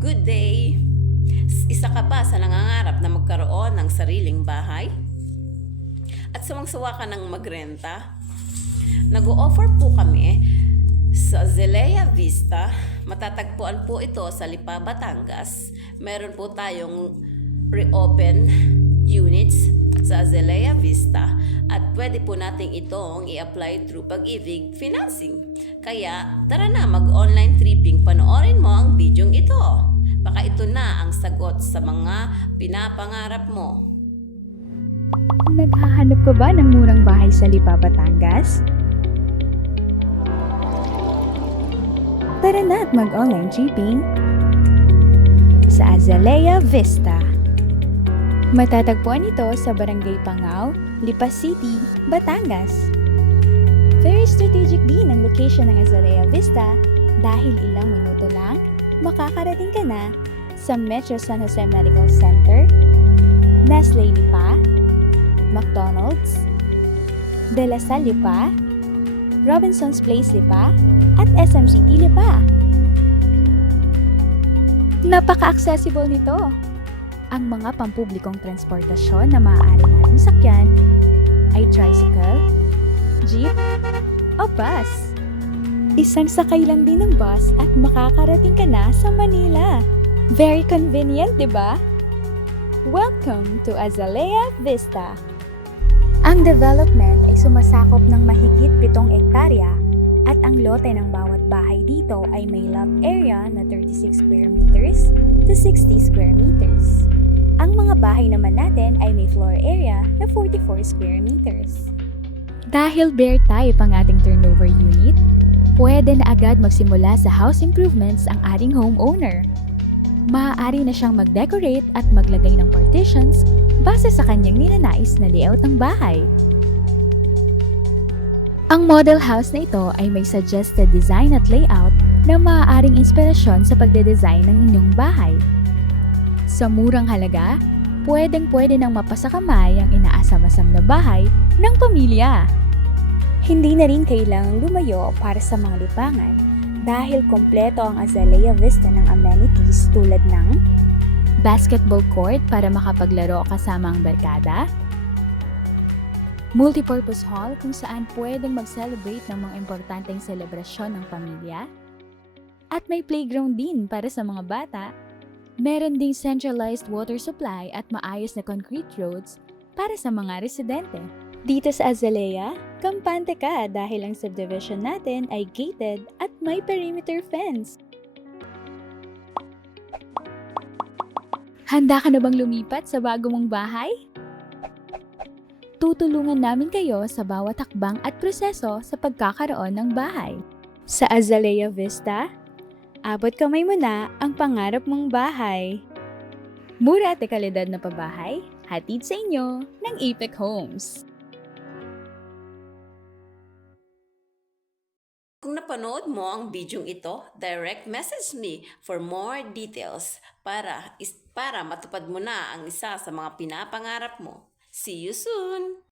good day! Isa ka ba sa nangangarap na magkaroon ng sariling bahay? At sawang-sawa ka ng magrenta? Nag-o-offer po kami sa Azalea Vista. Matatagpuan po ito sa Lipa, Batangas. Meron po tayong reopen units sa Azalea Vista at pwede po nating itong i-apply through Pag-ibig Financing. Kaya tara na, mag-online tripping, panoorin mo ang bidyong ito. Baka ito na ang sagot sa mga pinapangarap mo. Naghahanap ka ba ng murang bahay sa Lipa, Batangas? Tara na at mag-online tripping sa Azalea Vista. Matatagpuan ito sa Barangay Pangaw, Lipa City, Batangas. Very strategic din ang location ng Azalea Vista dahil ilang minuto lang makakarating ka na sa Metro San Jose Medical Center, Nestle Lipa, McDonald's, De La Salle Lipa, Robinson's Place Lipa, at SM City Lipa. Napaka-accessible nito. Ang mga pampublikong transportasyon na maaari nating sakyan ay tricycle, jeep, o bus. Isang sakay lang din ng bus at makakarating ka na sa Manila. Very convenient, di ba? Welcome to Azalea Vista. Ang development ay sumasakop ng mahigit 7 ektarya at ang lote ng bawat bahay dito ay may lot area na 36 square meters to 60 square meters. Ang mga bahay naman natin ay may floor area na 44 square meters. Dahil bare type ang ating turnover unit, pwede na agad magsimula sa house improvements ang ating homeowner. Maaari na siyang mag-decorate at maglagay ng partitions base sa kanyang ninanais na layout ng bahay. Ang model house na ito ay may suggested design at layout na maaaring inspirasyon sa pagde-design ng inyong bahay. Sa murang halaga, pwedeng-pwede nang mapasakamay ang inaasam-asam na bahay ng pamilya. Hindi na rin kailangang lumayo para sa mga lipangan dahil kompleto ang Azalea Vista ng amenities tulad ng basketball court para makapaglaro kasama ang barkada, multipurpose hall kung saan pwedeng mag-celebrate ng mga importanteng selebrasyon ng pamilya, at may playground din para sa mga bata. Meron ding centralized water supply at maayos na concrete roads para sa mga residente. Dito sa Azalea, kampante ka dahil ang subdivision natin ay gated at may perimeter fence. Handa ka na bang lumipat sa bago mong bahay? Tutulungan namin kayo sa bawat hakbang at proseso sa pagkakaroon ng bahay. Sa Azalea Vista, abot kamay mo na ang pangarap mong bahay. Mura at kalidad na pabahay, hatid sa inyo ng Apex Homes. Kung napanood mo ang bidyong ito, direct message me for more details para matupad mo na ang isa sa mga pinapangarap mo. See you soon!